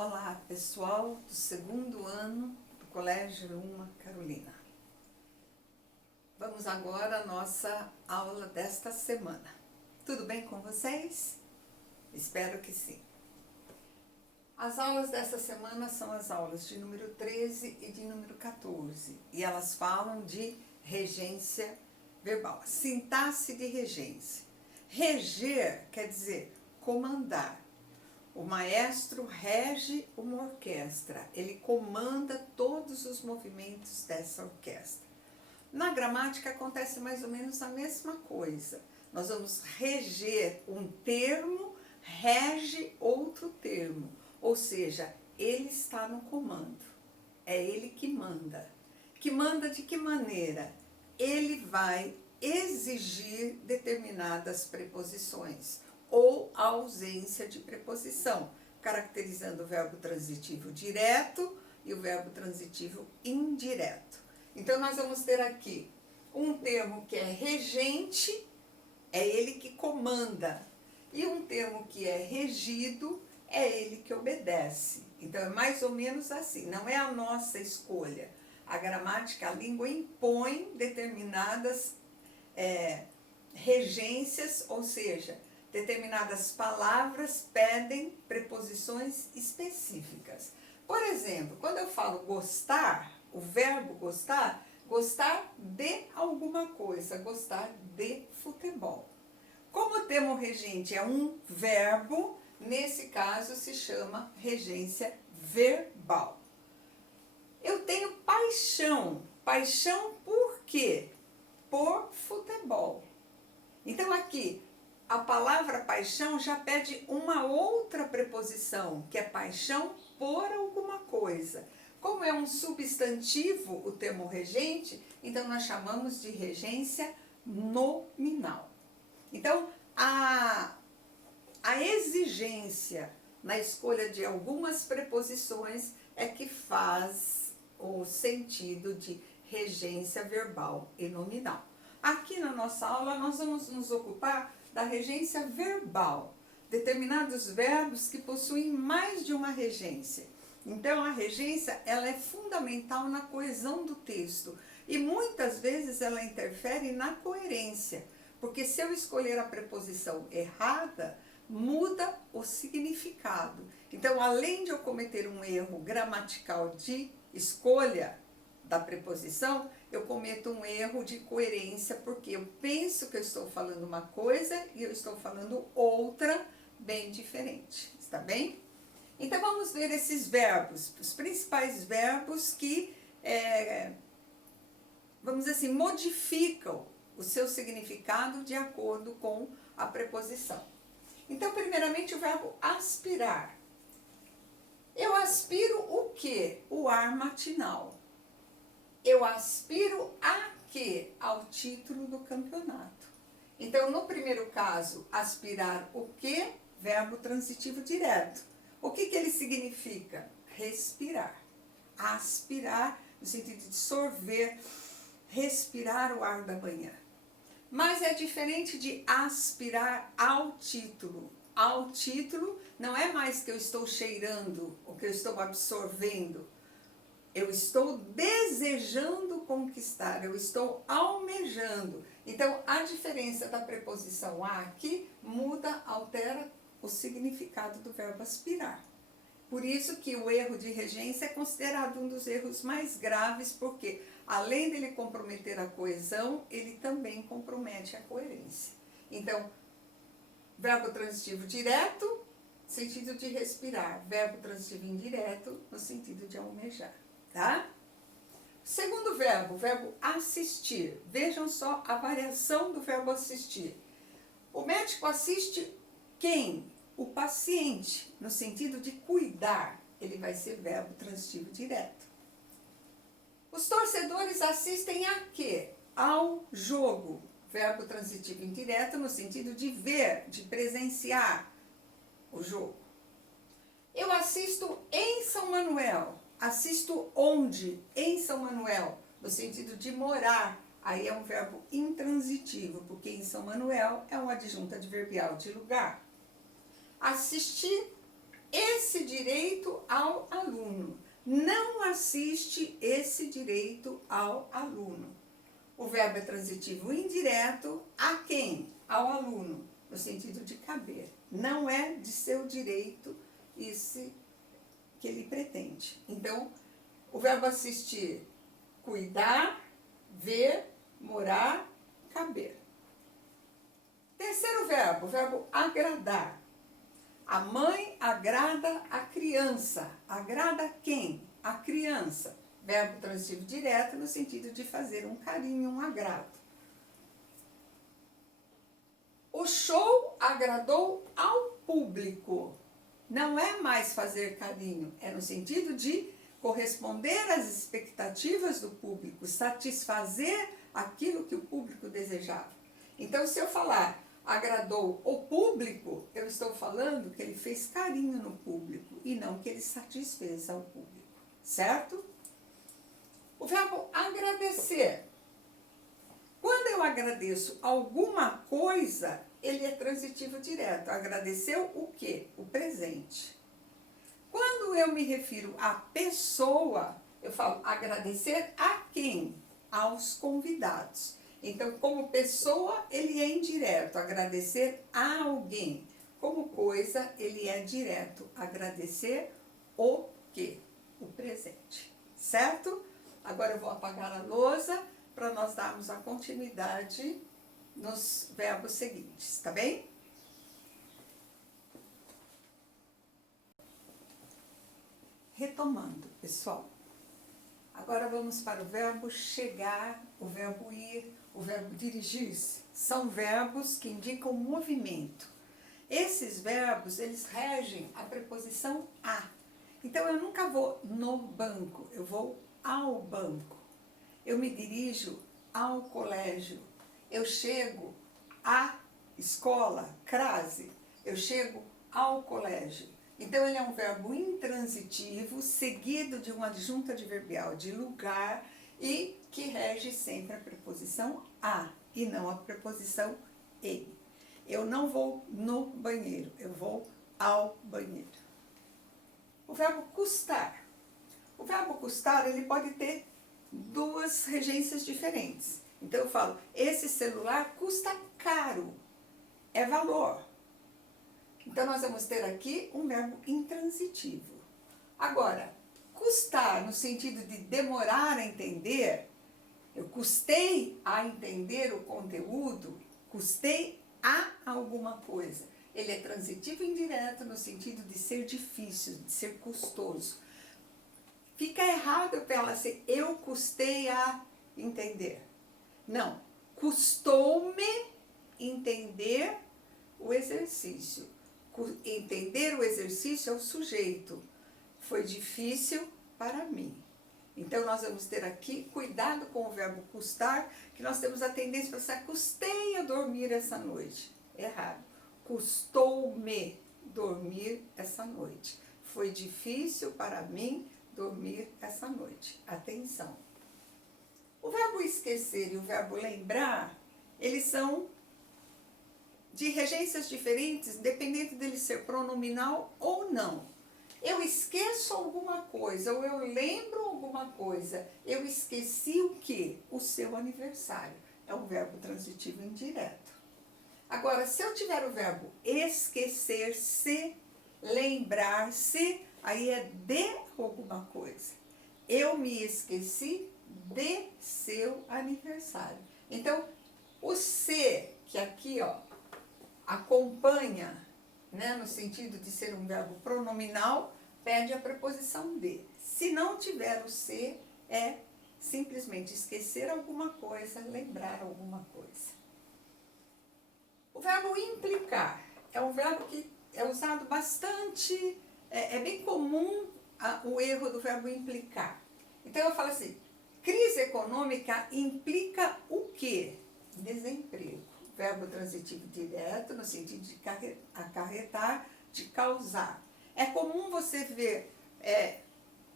Olá, pessoal do segundo ano do Colégio Uma Carolina. Vamos agora à nossa aula desta semana. Tudo bem com vocês? Espero que sim. As aulas dessa semana são as aulas de número 13 e de número 14, e elas falam de regência verbal, sintaxe de regência. Reger quer dizer comandar. O maestro rege uma orquestra, ele comanda todos os movimentos dessa orquestra. Na gramática acontece mais ou menos a mesma coisa. Nós vamos reger um termo, rege outro termo, ou seja, ele está no comando, é ele que manda. Que manda de que maneira? Ele vai exigir determinadas preposições ou a ausência de preposição, caracterizando o verbo transitivo direto e o verbo transitivo indireto. Então, nós vamos ter aqui um termo que é regente, é ele que comanda, e um termo que é regido, é ele que obedece. Então, é mais ou menos assim, não é a nossa escolha. A gramática, a língua impõe determinadas regências, ou seja, determinadas palavras pedem preposições específicas. Por exemplo, quando eu falo gostar, o verbo gostar, gostar de alguma coisa, gostar de futebol. Como o termo regente é um verbo, nesse caso se chama regência verbal. Eu tenho paixão. Paixão por quê? Por futebol. Então aqui, a palavra paixão já pede uma outra preposição, que é paixão por alguma coisa. Como é um substantivo o termo regente, então nós chamamos de regência nominal. Então, a exigência na escolha de algumas preposições é que faz o sentido de regência verbal e nominal. Aqui na nossa aula nós vamos nos ocupar da regência verbal, determinados verbos que possuem mais de uma regência. Então a regência ela é fundamental na coesão do texto e muitas vezes ela interfere na coerência, porque se eu escolher a preposição errada, muda o significado. Então, além de eu cometer um erro gramatical de escolha da preposição, eu cometo um erro de coerência, porque eu penso que eu estou falando uma coisa e eu estou falando outra bem diferente, está bem? Então vamos ver esses verbos, os principais verbos que, vamos dizer assim, modificam o seu significado de acordo com a preposição. Então, primeiramente, o verbo aspirar. Eu aspiro o quê? O ar matinal. Eu aspiro a quê? Ao título do campeonato. Então, no primeiro caso, aspirar o quê? Verbo transitivo direto. O que ele significa? Respirar. Aspirar, no sentido de sorver, respirar o ar da manhã. Mas é diferente de aspirar ao título. Ao título não é mais que eu estou cheirando, ou que eu estou absorvendo. Eu estou desejando conquistar, eu estou almejando. Então, a diferença da preposição a aqui muda, altera o significado do verbo aspirar. Por isso que o erro de regência é considerado um dos erros mais graves, porque além dele comprometer a coesão, ele também compromete a coerência. Então, verbo transitivo direto, sentido de respirar. Verbo transitivo indireto, no sentido de almejar. Tá? Segundo verbo, o verbo assistir. Vejam só a variação do verbo assistir. O médico assiste quem? O paciente, no sentido de cuidar. Ele vai ser verbo transitivo direto. Os torcedores assistem a quê? Ao jogo. Verbo transitivo indireto, no sentido de ver, de presenciar o jogo. Eu assisto em São Manuel. Assisto onde? Em São Manuel, no sentido de morar. Aí é um verbo intransitivo, porque em São Manuel é uma adjunta adverbial de lugar. Assistir esse direito ao aluno. Não assiste esse direito ao aluno. O verbo é transitivo indireto a quem? Ao aluno, no sentido de caber. Não é de seu direito esse que ele pretende. Então, o verbo assistir, cuidar, ver, morar, caber. Terceiro verbo, o verbo agradar. A mãe agrada a criança. Agrada quem? A criança. Verbo transitivo direto no sentido de fazer um carinho, um agrado. O show agradou ao público. Não é mais fazer carinho, é no sentido de corresponder às expectativas do público, satisfazer aquilo que o público desejava. Então, se eu falar agradou o público, eu estou falando que ele fez carinho no público e não que ele satisfez ao público, certo? O verbo agradecer. Quando eu agradeço alguma coisa, ele é transitivo direto. Agradeceu o quê? O presente. Quando eu me refiro à pessoa, eu falo agradecer a quem? Aos convidados. Então, como pessoa, ele é indireto, agradecer a alguém. Como coisa, ele é direto, agradecer o quê? O presente, certo? Agora eu vou apagar a lousa para nós darmos a continuidade nos verbos seguintes, tá bem? Retomando, pessoal. Agora vamos para o verbo chegar, o verbo ir, o verbo dirigir-se. São verbos que indicam movimento. Esses verbos, eles regem a preposição a. Então, eu nunca vou no banco, eu vou ao banco. Eu me dirijo ao colégio. Eu chego à escola, crase. Eu chego ao colégio. Então, ele é um verbo intransitivo, seguido de uma adjunta adverbial de lugar e que rege sempre a preposição a e não a preposição em. Eu não vou no banheiro, eu vou ao banheiro. O verbo custar. O verbo custar, ele pode ter duas regências diferentes. Então, eu falo, esse celular custa caro, é valor. Então, nós vamos ter aqui um verbo intransitivo. Agora, custar no sentido de demorar a entender, eu custei a entender o conteúdo, custei a alguma coisa. Ele é transitivo indireto no sentido de ser difícil, de ser custoso. Fica errado eu falar assim, eu custei a entender. Não, custou-me entender o exercício. Entender o exercício é o sujeito. Foi difícil para mim. Então, nós vamos ter aqui, cuidado com o verbo custar, que nós temos a tendência para pensar, custei a dormir essa noite. Errado. Custou-me dormir essa noite. Foi difícil para mim dormir essa noite. Atenção. O verbo esquecer e o verbo lembrar, eles são de regências diferentes, dependendo dele ser pronominal ou não. Eu esqueço alguma coisa, ou eu lembro alguma coisa. Eu esqueci o quê? O seu aniversário. É um verbo transitivo indireto. Agora, se eu tiver o verbo esquecer-se, lembrar-se, aí é de alguma coisa. Eu me esqueci de seu aniversário. Então, o se, que aqui, ó, acompanha, né, no sentido de ser um verbo pronominal, pede a preposição de. Se não tiver o se, é simplesmente esquecer alguma coisa, lembrar alguma coisa. O verbo implicar é um verbo que é usado bastante, é bem comum o erro do verbo implicar. Então eu falo assim, crise econômica implica o quê? Desemprego. Verbo transitivo direto, no sentido de acarretar, de causar. É comum você ver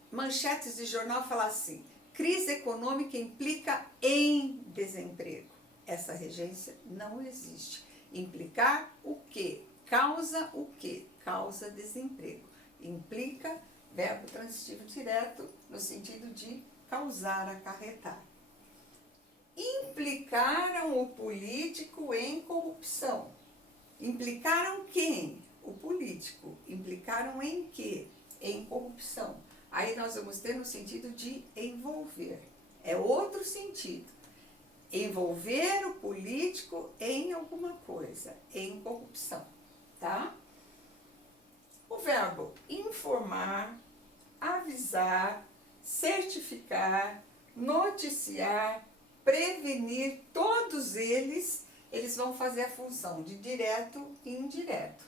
manchetes de jornal falar assim, crise econômica implica em desemprego. Essa regência não existe. Implicar o quê? Causa o quê? Causa desemprego. Implica, verbo transitivo direto, no sentido de causar, acarretar. Implicaram o político em corrupção. Implicaram quem? O político. Implicaram em quê? Em corrupção. Aí nós vamos ter no sentido de envolver. É outro sentido. Envolver o político em alguma coisa, em corrupção, tá? O verbo informar, avisar, certificar, noticiar, prevenir, todos eles vão fazer a função de direto e indireto.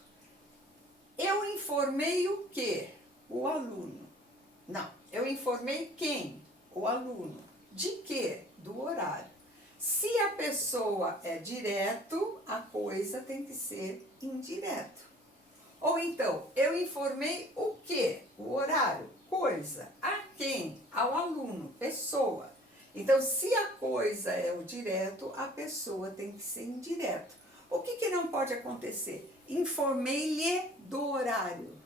Eu informei o quê? O aluno. Não, eu informei quem? O aluno. De quê? Do horário. Se a pessoa é direto, a coisa tem que ser indireto. Ou então, eu informei o quê? O horário. Coisa. A quem? Ao aluno. Pessoa. Então, se a coisa é o direto, a pessoa tem que ser indireto. O que não pode acontecer? Informei-lhe do horário.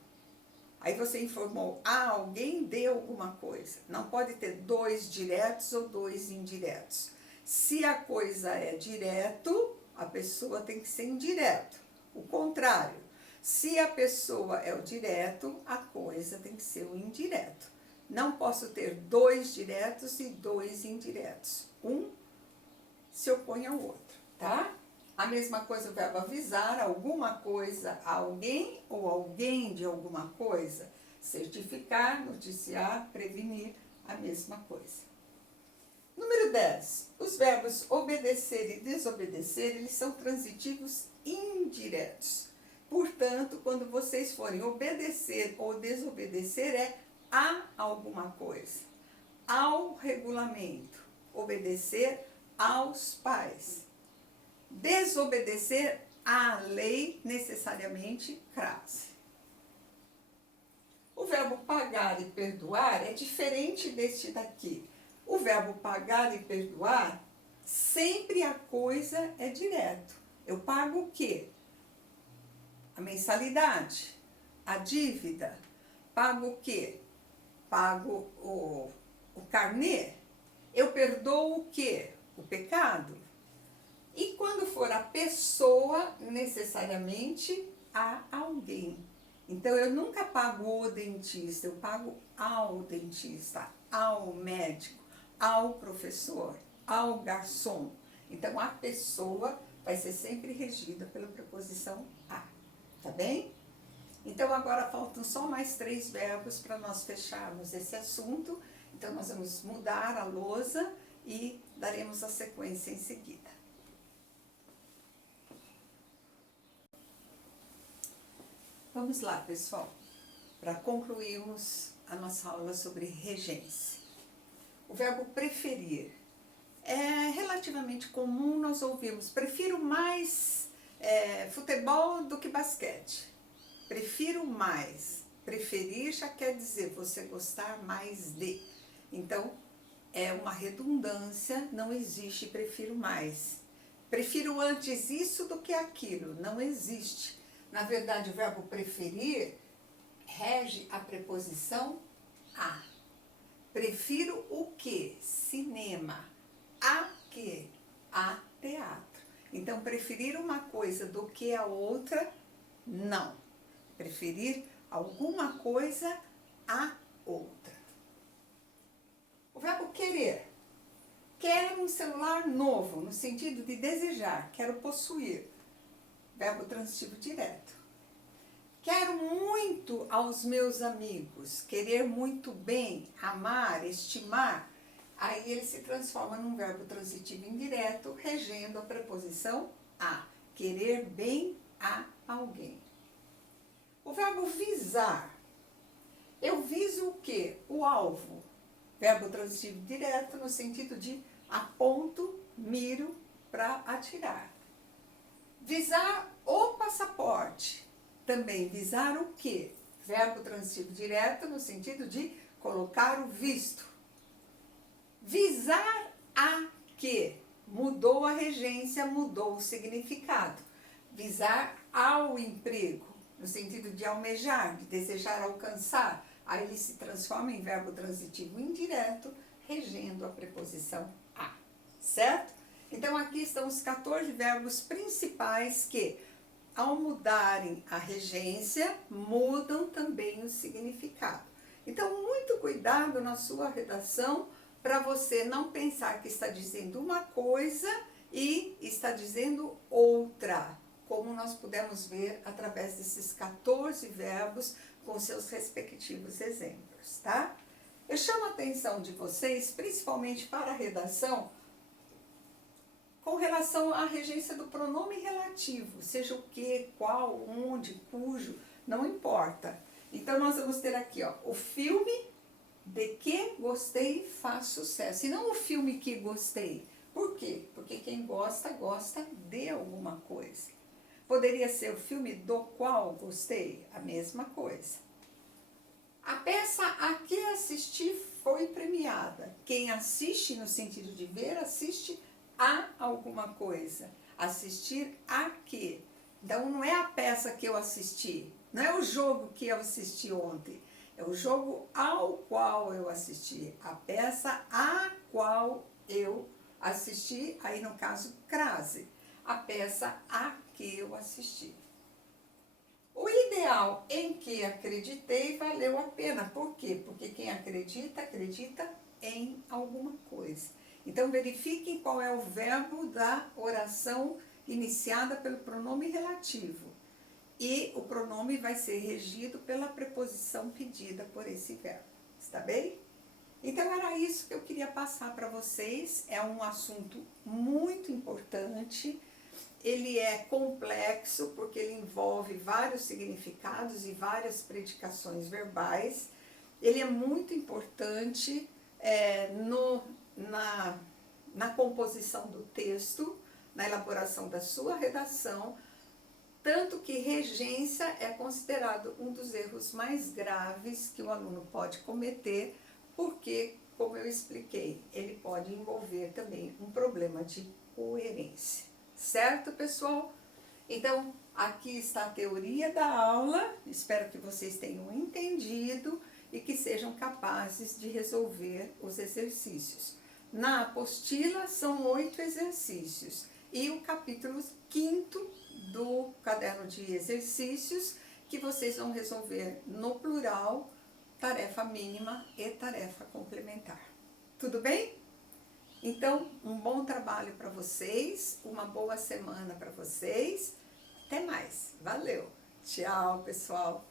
Aí você informou a alguém de alguma coisa. Não pode ter dois diretos ou dois indiretos. Se a coisa é direto, a pessoa tem que ser indireto. O contrário, se a pessoa é o direto, a coisa tem que ser o indireto. Não posso ter dois diretos e dois indiretos. Um se opõe ao outro, tá? A mesma coisa o verbo avisar alguma coisa a alguém ou alguém de alguma coisa. Certificar, noticiar, prevenir, a mesma coisa. Número 10. Os verbos obedecer e desobedecer, eles são transitivos indiretos. Portanto, quando vocês forem obedecer ou desobedecer, é a alguma coisa. Ao regulamento. Obedecer aos pais. Desobedecer à lei, necessariamente crase. O verbo pagar e perdoar é diferente deste daqui. O verbo pagar e perdoar, sempre a coisa é direto. Eu pago o quê? A mensalidade, a dívida. Pago o quê? Pago o carnê. Eu perdoo o quê? O pecado. E quando for a pessoa, necessariamente a alguém. Então, eu nunca pago o dentista, eu pago ao dentista, ao médico, ao professor, ao garçom. Então, a pessoa vai ser sempre regida pela preposição a, tá bem? Então, agora faltam só mais 3 verbos para nós fecharmos esse assunto. Então, nós vamos mudar a lousa e daremos a sequência em seguida. Vamos lá, pessoal, para concluirmos a nossa aula sobre regência. O verbo preferir. É relativamente comum nós ouvirmos, prefiro mais futebol do que basquete. Prefiro mais. Preferir já quer dizer você gostar mais de. Então, é uma redundância, não existe prefiro mais. Prefiro antes isso do que aquilo, não existe. Na verdade, o verbo preferir rege a preposição a. Prefiro o que? Cinema. A que? A teatro. Então, preferir uma coisa do que a outra, não. Preferir alguma coisa a outra. O verbo querer. Quero um celular novo, no sentido de desejar, quero possuir. Verbo transitivo direto. Quero muito aos meus amigos, querer muito bem, amar, estimar. Aí ele se transforma num verbo transitivo indireto, regendo a preposição a. Querer bem a alguém. O verbo visar. Eu viso o quê? O alvo. Verbo transitivo direto no sentido de aponto, miro para atirar. Visar o passaporte. Também visar o quê? Verbo transitivo direto no sentido de colocar o visto. Visar a quê? Mudou a regência, mudou o significado. Visar ao emprego. no sentido de almejar, de desejar alcançar. Aí ele se transforma em verbo transitivo indireto, regendo a preposição a, certo? Então aqui estão os 14 verbos principais que, ao mudarem a regência, mudam também o significado. Então, muito cuidado na sua redação para você não pensar que está dizendo uma coisa e está dizendo outra, como nós pudemos ver através desses 14 verbos com seus respectivos exemplos, tá? Eu chamo a atenção de vocês, principalmente para a redação, com relação à regência do pronome relativo, seja o que, qual, onde, cujo, não importa. Então, nós vamos ter aqui, ó, o filme de que gostei faz sucesso, e não o filme que gostei. Por quê? Porque quem gosta, gosta de alguma coisa. Poderia ser o filme do qual gostei, a mesma coisa. A peça a que assisti foi premiada. Quem assiste, no sentido de ver, assiste a alguma coisa. Assistir a quê? Então, não é a peça que eu assisti, não é o jogo que eu assisti ontem, é o jogo ao qual eu assisti, a peça a qual eu assisti, aí no caso, crase, a peça a que eu assisti. O ideal em que acreditei valeu a pena. Por quê? Porque quem acredita, acredita em alguma coisa. Então, verifiquem qual é o verbo da oração iniciada pelo pronome relativo. E o pronome vai ser regido pela preposição pedida por esse verbo. Está bem? Então, era isso que eu queria passar para vocês. É um assunto muito importante. Ele é complexo porque ele envolve vários significados e várias predicações verbais. Ele é muito importante na composição do texto, na elaboração da sua redação, tanto que regência é considerado um dos erros mais graves que o aluno pode cometer, porque, como eu expliquei, ele pode envolver também um problema de coerência. Certo, pessoal? Então, aqui está a teoria da aula. Espero que vocês tenham entendido e que sejam capazes de resolver os exercícios. Na apostila são 8 exercícios e o capítulo 5º do caderno de exercícios que vocês vão resolver no plural, tarefa mínima e tarefa complementar. Tudo bem? Então, um bom trabalho para vocês, uma boa semana para vocês. Até mais. Valeu. Tchau, pessoal.